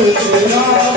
이렇게 아,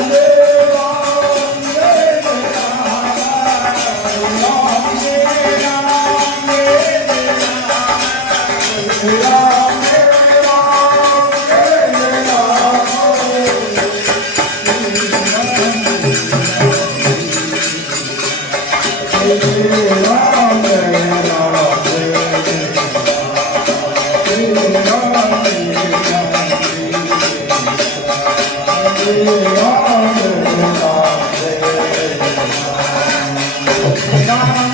Thank you.